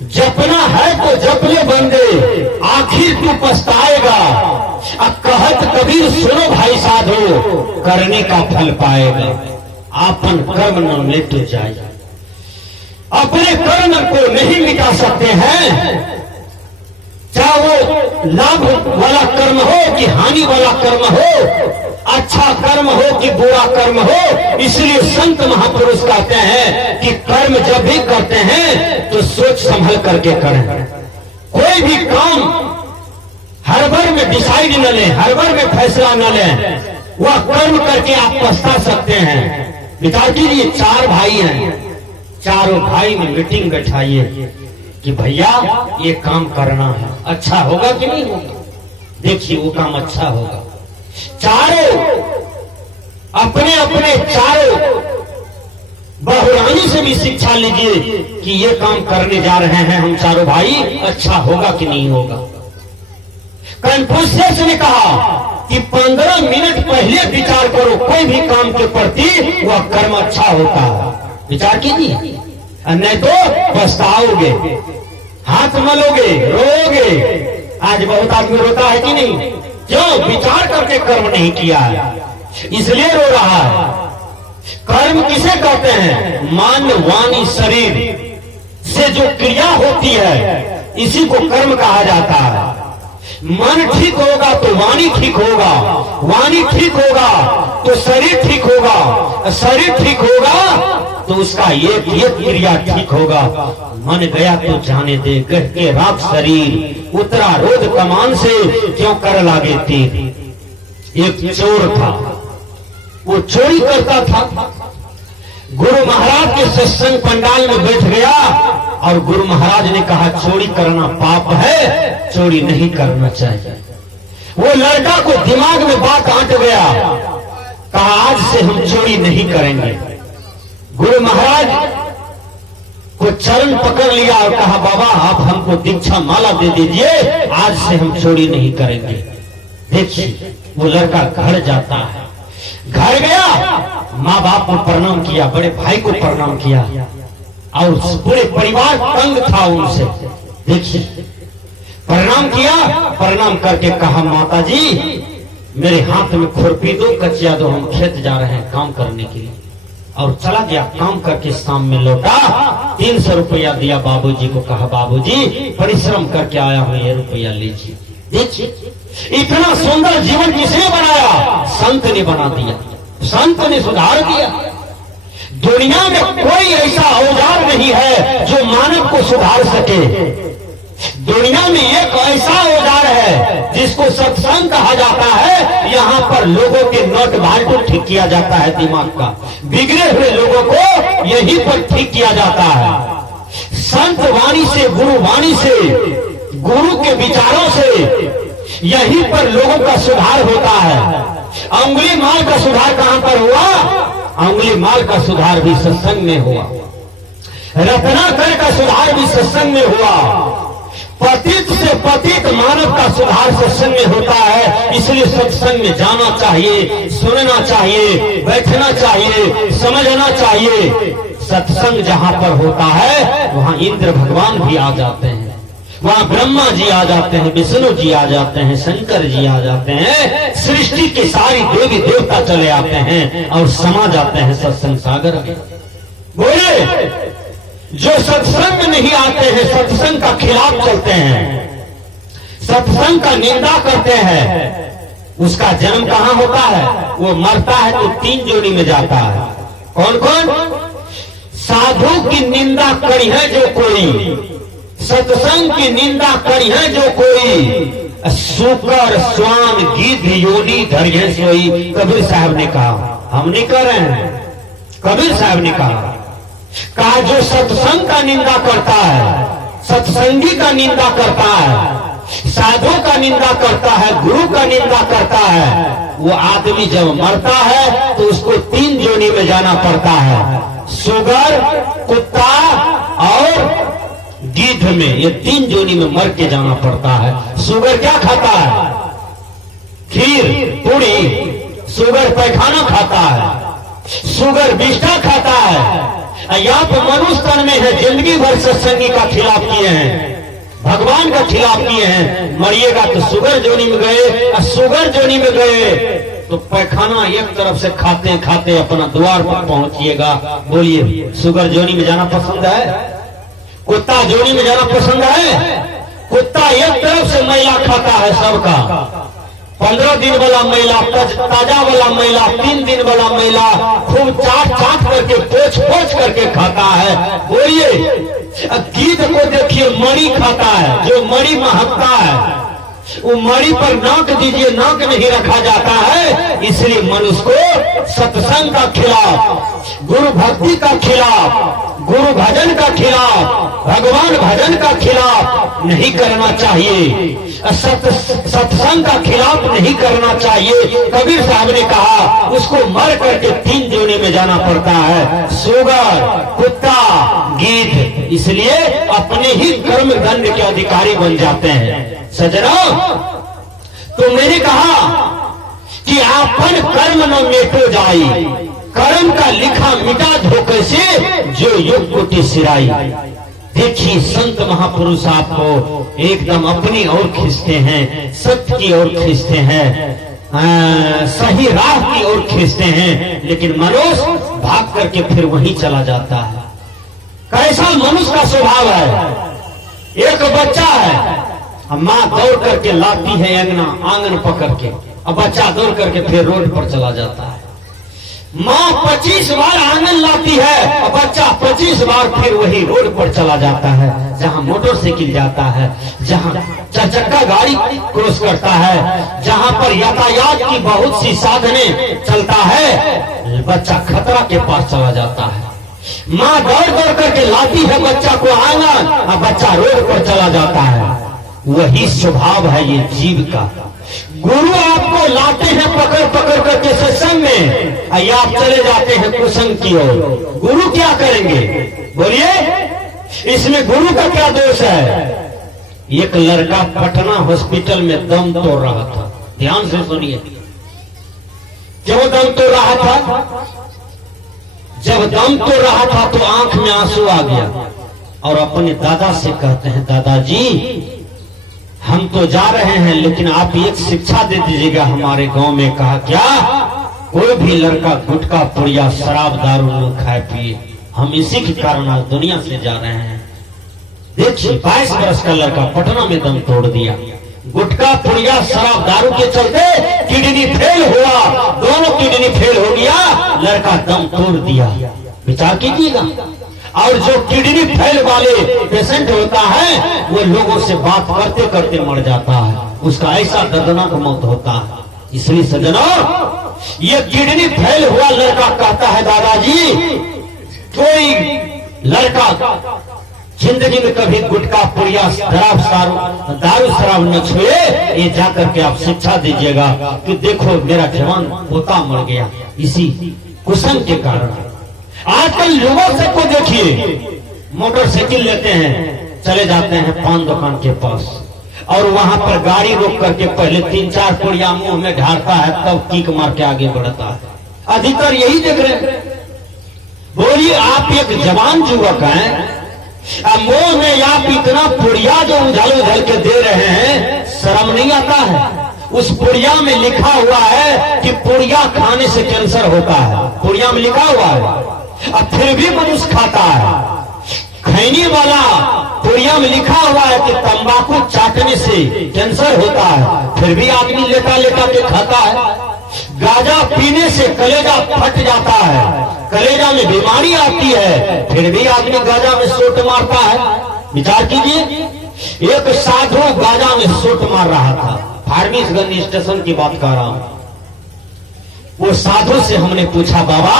जपना है तो जप ले बंदे, आखिर तू पछताएगा। अब कहत कबीर सुनो भाई साधो, करने का फल पाएगा। आपन कर्म न मिट जाए, अपने कर्म को नहीं मिटा सकते हैं, चाहे वो लाभ वाला कर्म हो कि हानि वाला कर्म हो, अच्छा कर्म हो कि बुरा कर्म हो। इसलिए संत महापुरुष कहते हैं कि कर्म जब भी करते हैं तो सोच संभल करके करें। कोई भी काम हड़बड़ में डिसाइड न लें, हड़बड़ में फैसला न लें। वह कर्म करके आप पछता सकते हैं। विचार कीजिए, 4 भाई हैं, चारों भाई में मीटिंग बैठाइए कि भैया ये काम करना है, अच्छा होगा कि नहीं होगा? देखिए वो काम अच्छा होगा। चारों अपने अपने चारों बहुरानी से भी शिक्षा लीजिए कि ये काम करने जा रहे हैं हम चारों भाई, अच्छा होगा कि नहीं होगा। कन्फ्यूशियस ने कहा कि 15 मिनट पहले विचार करो कोई भी काम के प्रति, वह कर्म अच्छा होता है। विचार कीजिए, नहीं तो पछताओगे, हाथ मलोगे, रोओगे। आज बहुत आदमी रोता है कि नहीं? क्यों? विचार करके कर्म नहीं किया है, इसलिए रो रहा है। कर्म किसे कहते हैं? मन, वाणी, शरीर से जो क्रिया होती है इसी को कर्म कहा जाता है। मन ठीक होगा तो वाणी ठीक होगा, वाणी ठीक होगा तो शरीर ठीक होगा, शरीर ठीक होगा तो उसका एक क्रिया ठीक होगा। मन गया तो जाने दे, गह के रात शरीर, उतरा रोद कमान से क्यों कर लागे तीर। एक चोर था, वो चोरी करता था। गुरु महाराज के सत्संग पंडाल में बैठ गया और गुरु महाराज ने कहा चोरी करना पाप है, चोरी नहीं करना चाहिए। वो लड़का को दिमाग में बात आंट गया, कहा आज से हम चोरी नहीं करेंगे। गुरु महाराज को चरण पकड़ लिया और कहा बाबा आप हमको दीक्षा माला दे दीजिए, आज से हम चोरी नहीं करेंगे। देखिए वो लड़का घर जाता है, घर गया, माँ बाप को प्रणाम किया, बड़े भाई को प्रणाम किया और पूरे परिवार तंग था उनसे। देखिए प्रणाम किया, प्रणाम करके कहा माता जी मेरे हाथ में खुरपी दो, कचिया दो, हम खेत जा रहे हैं काम करने के लिए। और चला गया, काम करके शाम में लौटा, 300 रुपया दिया बाबूजी को, कहा बाबूजी परिश्रम करके आया हूं, ये रुपया लीजिए। देखिए इतना सुंदर जीवन किसने बनाया? संत ने बना दिया, संत ने सुधार दिया। दुनिया में कोई ऐसा औजार नहीं है जो मानव को सुधार सके। दुनिया में एक ऐसा औजार है जिसको सत्संग कहा जाता है। यहाँ पर लोगों के नट बाल्टू ठीक किया जाता है, दिमाग का बिगड़े हुए लोगों को यहीं पर ठीक किया जाता है। संत वाणी से, गुरु वाणी से, गुरु के विचारों से यहीं पर लोगों का सुधार होता है। अंगुली माल का सुधार कहां पर हुआ? अंगुली माल का सुधार भी सत्संग में हुआ। रत्नाकर का सुधार भी सत्संग में हुआ। पतित से पतित मानव का सुधार सत्संग में होता है। इसलिए सत्संग में जाना चाहिए, सुनना चाहिए, बैठना चाहिए, समझना चाहिए। सत्संग जहां पर होता है वहां इंद्र भगवान भी आ जाते हैं, वहां ब्रह्मा जी आ जाते हैं, विष्णु जी आ जाते हैं, शंकर जी आ जाते हैं, सृष्टि के सारी देवी देवता चले आते हैं और समा जाते हैं सत्संग सागर में। बोले जो सत्संग नहीं आते हैं, सत्संग का खिलाफ चलते हैं, सत्संग का निंदा करते हैं, उसका जन्म कहां होता है? वो मरता है तो 3 जोड़ी में जाता है। कौन कौन? साधु की निंदा करी है जो कोई, सत्संग की निंदा करी है जो कोई, शुकर स्वान गिद्ध योनि धरिए सोई। कबीर साहब ने कहा, हम नहीं कर रहे हैं, कबीर साहब ने कहा जो सत्संग का निंदा करता है, सत्संगी का निंदा करता है, साधु का निंदा करता है, गुरु का निंदा करता है, वो आदमी जब मरता है तो उसको 3 जोड़ी में जाना पड़ता है। सुगर, कुत्ता और गिद्ध में, ये 3 जोड़ी में मर के जाना पड़ता है। सुगर क्या खाता है? खीर पूरी। सुगर पैखाना खाता है, सुगर बिष्टा खाता है आप मनुष्य तन में है, जिंदगी भर सत्संगी का खिलाफ किए हैं, भगवान का खिलाफ किए हैं, मरिएगा तो शुगर जोनी में गए, और शुगर जोनी में गए तो पैखाना एक तरफ से खाते खाते अपना द्वार पर पहुंचिएगा। बोलिए, शुगर जोनी में जाना पसंद है? कुत्ता जोनी में जाना पसंद है? कुत्ता एक तरफ से मैला खाता है सबका, 15 दिन वाला मैला, ताजा वाला मैला, 3 दिन वाला मैला, खूब चाट चाट करके पोछ पोछ करके खाता है। बोलिए, गीध को देखिए, मणि खाता है, जो मणि महकता है, वो मणि पर नाक दीजिए, नाक नहीं रखा जाता है। इसलिए मनुष्य को सत्संग का खिलाफ, गुरु भक्ति का खिलाफ, गुरु भजन का खिलाफ, भगवान भजन का खिलाफ नहीं करना चाहिए, सत्संग का खिलाफ नहीं करना चाहिए। कबीर साहब ने कहा, उसको मर करके 3 जोने में जाना पड़ता है, शुगर, कुत्ता, गीध। इसलिए अपने ही कर्म दंड के अधिकारी बन जाते हैं। सज्जनों, तो मैंने कहा कि आपन कर्म न मेटो जाई, कर्म का लिखा मिटा धोखे से जो योग कोटि सिराई। देखिए, संत महापुरुष आपको एकदम अपनी ओर खींचते हैं, सत्य की ओर खींचते हैं, सही राह की ओर खींचते हैं, लेकिन मनुष्य भाग करके फिर वहीं चला जाता है। कैसा मनुष्य का स्वभाव है? एक बच्चा है, माँ दौड़ करके लाती है आंगन पकड़ के, अब बच्चा दौड़ करके फिर रोड पर चला जाता है। माँ 25 बार आंगन लाती है और बच्चा 25 बार फिर वही रोड पर चला जाता है, जहाँ मोटरसाइकिल जाता है, जहाँ 4 चक्का गाड़ी क्रॉस करता है, जहाँ पर यातायात की बहुत सी साधने चलता है, बच्चा खतरा के पास चला जाता है। माँ दौड़ दौड़ करके लाती है बच्चा को आंगन और बच्चा रोड पर चला जाता है। वही स्वभाव है ये जीव का। गुरु आपको लाते हैं पकड़ पकड़ करके सत्संग में, या आप चले जाते हैं कुसंग की ओर। गुरु क्या करेंगे? बोलिए, इसमें गुरु का क्या दोष है? एक लड़का पटना हॉस्पिटल में दम तोड़ रहा था, ध्यान से सुनिए। क्यों दम तोड़ रहा था? जब दम तोड़ रहा था तो आंख में आंसू आ गया और अपने दादा से कहते हैं, दादाजी हम तो जा रहे हैं, लेकिन आप एक शिक्षा दे दीजिएगा हमारे गांव में। कहा, क्या? कोई भी लड़का गुटखा पुड़िया शराब दारू न खाए पिए, हम इसी के कारण आज दुनिया से जा रहे हैं। देखिए, 22 वर्ष का लड़का पटना में दम तोड़ दिया, गुटखा पुड़िया शराब दारू के चलते किडनी फेल हुआ, दोनों किडनी फेल हो गया, लड़का दम तोड़ दिया। विचार कीजिएगा। और जो किडनी फेल वाले पेशेंट होता है, वो लोगों से बात करते करते मर जाता है, उसका ऐसा दर्दनाक मौत होता है। इसलिए सज्जनों, ये किडनी फेल हुआ लड़का कहता है, दादाजी कोई लड़का जिंदगी में कभी गुटखा पुड़िया दारू शराब न छुए, ये जाकर के आप शिक्षा दीजिएगा कि देखो मेरा जवान पोता मर गया इसी कुसंग के कारण। आजकल युवा सबको देखिए, मोटरसाइकिल लेते हैं, चले जाते हैं पान दुकान के पास और वहां पर गाड़ी रोक करके पहले 3-4 पुड़िया मुंह में ढारता है, तब किक मार के आगे बढ़ता है। अधिकतर यही देख रहे हैं। बोलिए, आप एक जवान युवक हैं, मुंह में आप इतना पुड़िया जो उझल उझल के दे रहे हैं, शर्म नहीं आता है? उस पुड़िया में लिखा हुआ है कि पुड़िया खाने से कैंसर होता है, पुड़िया में लिखा हुआ है, अब फिर भी मनुष्य खाता है। खैनी वाला पुड़िया में लिखा हुआ है कि तंबाकू चाटने से कैंसर होता है, फिर भी आदमी लेटा लेटा के खाता है। गांजा पीने से कलेजा फट जाता है, कलेजा में बीमारी आती है, फिर भी आदमी गांजा में सोट मारता है। विचार कीजिए, एक साधु गांजा में सोट मार रहा था, फार्मिसगंज स्टेशन की बात कर रहा हूं। वो साधु से हमने पूछा, बाबा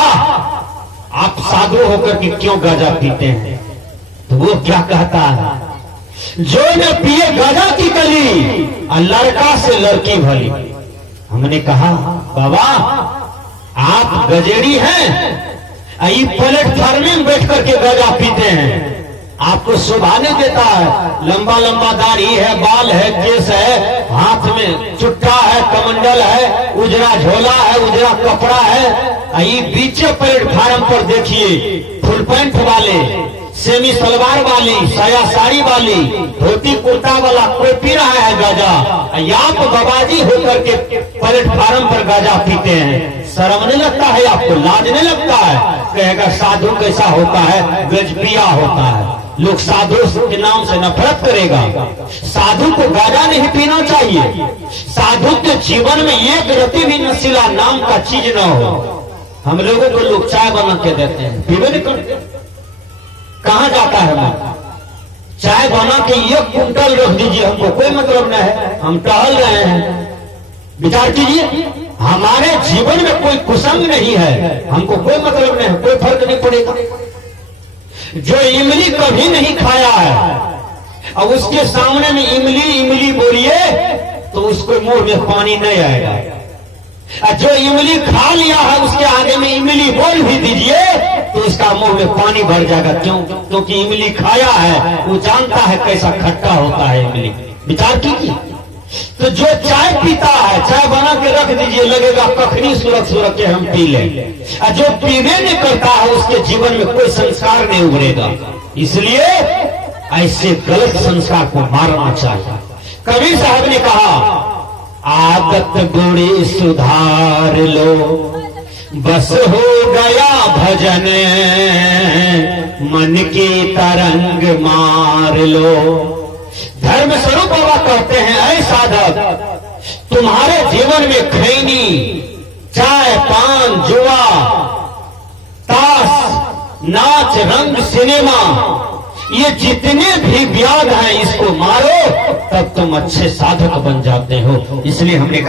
आप साधु होकर के क्यों गांजा पीते हैं? तो वो क्या कहता है, जो न पिए गांजा की कली और लड़का से लड़की भली। हमने कहा, बाबा आप गजेड़ी हैं, प्लेटफॉर्म में बैठ करके गांजा पीते हैं, आपको शोभा नहीं देता है। लंबा लंबा दाढ़ी है, बाल है, केस है, हाथ में चुट्टा है, कमंडल है, उजरा झोला है, उजरा कपड़ा है, ये बीचे प्लेटफार्म पर देखिए फुल पैंट वाले, सेमी सलवार वाली, साया साड़ी वाली, धोती कुर्ता वाला कोई पी रहा है गाजा। आप बाबाजी होकर के प्लेटफार्म पर गाजा पीते हैं, शर्म नहीं लगता है आपको, लाज नहीं लगता है? कहेगा साधु कैसा होता है, गजपिया होता है। लोग साधु के नाम से नफरत करेगा। साधु को गाजा नहीं पीना चाहिए। साधु के जीवन में एक रति भी नशीला नाम का चीज न हो। हम लोगों को लोग चाय बना के देते हैं, पीवे नहीं करते। कहाँ जाता है मैं? चाय बना के 1 कुंटल रख दीजिए, हमको कोई मतलब नहीं है, हम टहल रहे हैं। विचार कीजिए, हमारे जीवन में कोई कुसंग नहीं है, हमको कोई मतलब नहीं है, कोई फर्क नहीं पड़ेगा। जो इमली कभी नहीं खाया है और उसके सामने में इमली इमली बोलिए तो उसको मुंह में पानी नहीं आएगा। और जो इमली खा लिया है उसके आगे में इमली बोल भी दीजिए तो उसका मुंह में पानी भर जाएगा। क्यों? क्योंकि इमली खाया है, वो जानता है कैसा खट्टा होता है इमली। विचार कीजिए। तो जो चाय पीता है, चाय बना के रख दीजिए, लगेगा कखनी सुरख के हम पी लें। और जो पीने नहीं करता है उसके जीवन में कोई संस्कार नहीं उभरेगा। इसलिए ऐसे गलत संस्कार को मारना चाहिए। कबीर साहब ने कहा, आदत बुरी सुधार लो, बस हो गया भजन, मन की तरंग मार लो। धर्म स्वरूप बाबा कहते हैं, ऐ साधक, तुम्हारे जीवन में खैनी, चाय, पान, जुआ, ताश, नाच, रंग, सिनेमा, ये जितने भी व्याध हैं इसको मारो, तब तुम अच्छे साधक बन जाते हो। इसलिए हमने